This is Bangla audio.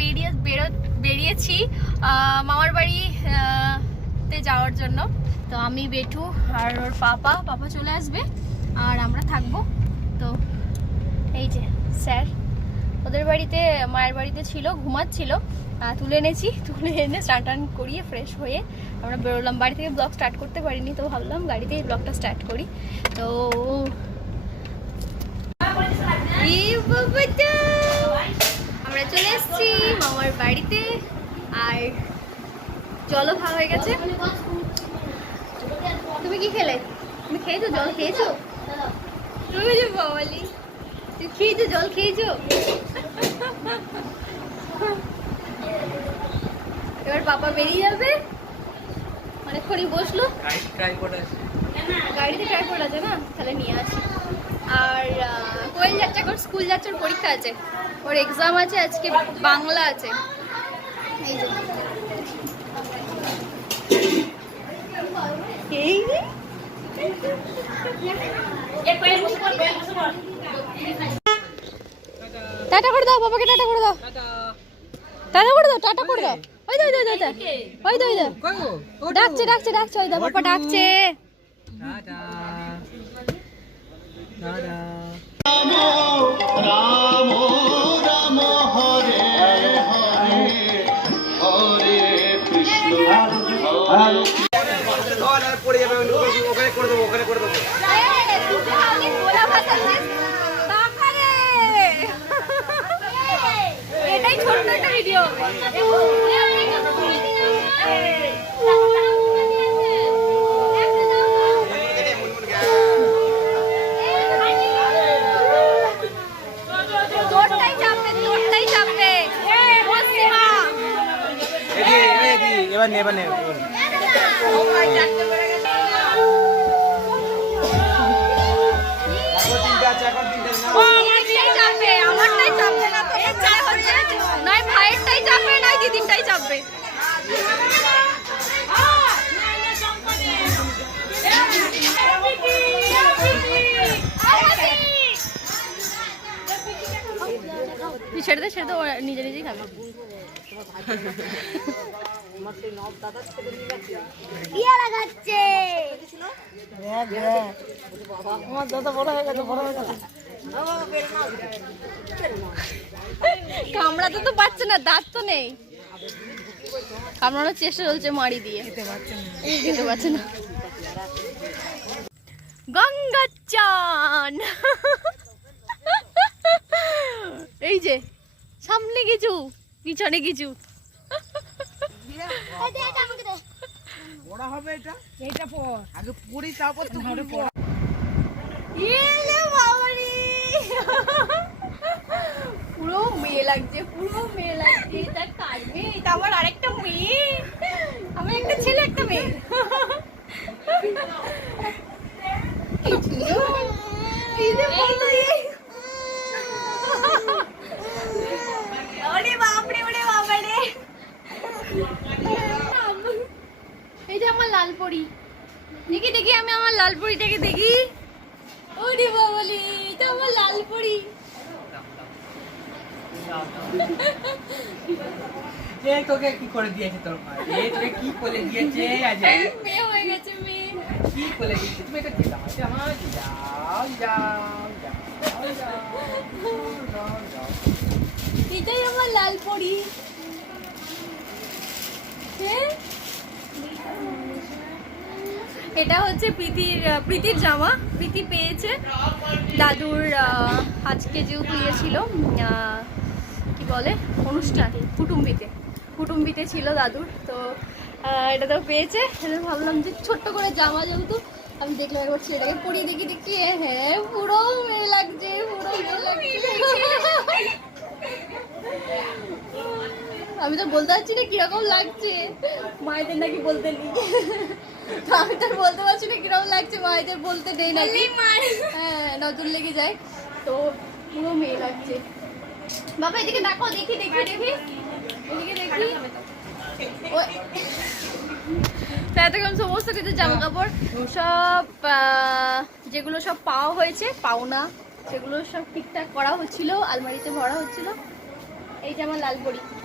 বেরিয়ে বেরো বেরিয়েছি মামার বাড়ি তে যাওয়ার জন্য। তো আমি, বেটু আর ওর পাপা পাপা চলে আসবে আর আমরা থাকব। তো এই যে, স্যার। ওদের বাড়িতে, মায়ের বাড়িতে ছিল, ঘুমাচ্ছিল। তুলে এনেছি, তুলে এনে স্নান টান করিয়ে ফ্রেশ হয়ে আমরা বেরোলাম। বাড়ি থেকে ব্লগ স্টার্ট করতে পারিনি, তো ভাবলাম গাড়িতেই ব্লগটা স্টার্ট করি। তো এসেছি মামার বাড়িতে। আর জলও খাওয়া হয়ে গেছে। তুমি কি খেলে? তুমি খেয়েছো? জল খেয়েছো? তুমি যে বাবালি তুই খেয়েছো জল খেয়েছো? এবার পাপা বেরিয়ে যাবে। অনেকক্ষণই বসল। গাড়িতে ট্রাইপড আছে। না? তাহলে নিয়ে আসি। আর স্কুল যাচ্ছে ওর পরীক্ষা আছে। ওর এক্সাম আছে আজকে বাংলা আছে। এই যে। এই যে। টাটা করে দাও বাবাকে টাটা করে দাও। টাটা। করে দাও টাটা করে দাও। ওই দাও ওই দাও ওই দাও ওই দাও ডাকছে ডাকছে ডাকছে। ওই দাও বাবা ডাকছে। পড়ে যাবে এটাই ছোট্ট একটা ভিডিও তোরটাই চাপবে তোরটাই চাপবে পশ্চিমা এবার নে এবার নে এখন তিনটে আছে এখন তিনটে আছে। আমারটাই চাপবে আমারটাই চাপবে না তো এছাড়া হচ্ছে নয় ভাইয়েরটাই চাপবে নয় দিদিরটাই চাপবে তুই ছেড়ে দে ছেড়ে দে ও নিজে নিজেই খাবে ইয়া লাগাচ্ছে কামড়াতে তো পারছে না দাঁত তো নেই। কামড়ানোর চেষ্টা চলছে মারি দিয়ে। খেতে পারছে না। গঙ্গা চান এই যে সামনে কিছু পিছনে কিছু। পড়া হবে এটা? এইটা পর। আগে পড়ি তারপর তো হবে পড়া। ইলে বাবারে। পুরো মেয়ে লাগছে পুরো মেয়ে লাগছে। এটা কার এটা আমার আরেকটা মেয়ে। আমার একটা ছেলে একটা মেয়ে এই যে বলো এ। ওরে বাপরে ওরে বাবারে এই যে আমার লাল পরি দেখি দেখি আমি আমার লাল পরিটাকে দেখি। ওরে বাবালি এটা আমার লাল পরি তোকে কি করে দিয়েছে তোর মা? এ তোকে কি করে দিয়েছে আজ? মেয়ে হয়ে গেছে মেয়ে। কি করে দিয়েছে? তুমি এটা দিলাম আচ্ছা আমার যাও যাও এটাই আমার লাল পরি হ্যাঁ? এটা হচ্ছে প্রীতির প্রীতির জামা। প্রীতি পেয়েছে। দাদুর আজকে যেহেতু ইয়ে ছিল কি বলে? অনুষ্ঠান কুটুম্বিতে। কুটুম্বিতে ছিল দাদুর তো এটা তো পেয়েছে। ভাবলাম যে ছোট্ট করে জামা যেহেতু আমি দেখলাম একবার ছেলেটাকে পরিয়ে দেখি দেখি হ্যাঁ পুরো মেয়ে লাগছে পুরো মেয়ে লাগছে। আমি তো বলতে পারছি না কীরকম লাগছে। মায়েদের নাকি বলতে নেই। আমি তো বলতে পারছি না কীরকম লাগছে মায়েদের বলতে নেই নাকি? হ্যাঁ নজর লেগে যায়। তো পুরো মেয়ে লাগছে। বাবা এদিকে দেখো দেখি দেখি দেখি। এদিকে দেখি। এতক্ষণ সমস্ত কিছু জামা কাপড় সব যেগুলো সব পাওয়া হয়েছে পাওনা সেগুলো সব ঠিকঠাক করা হচ্ছিল আলমারিতে ভরা হচ্ছিল। এই যে আমার লাল পরি যাও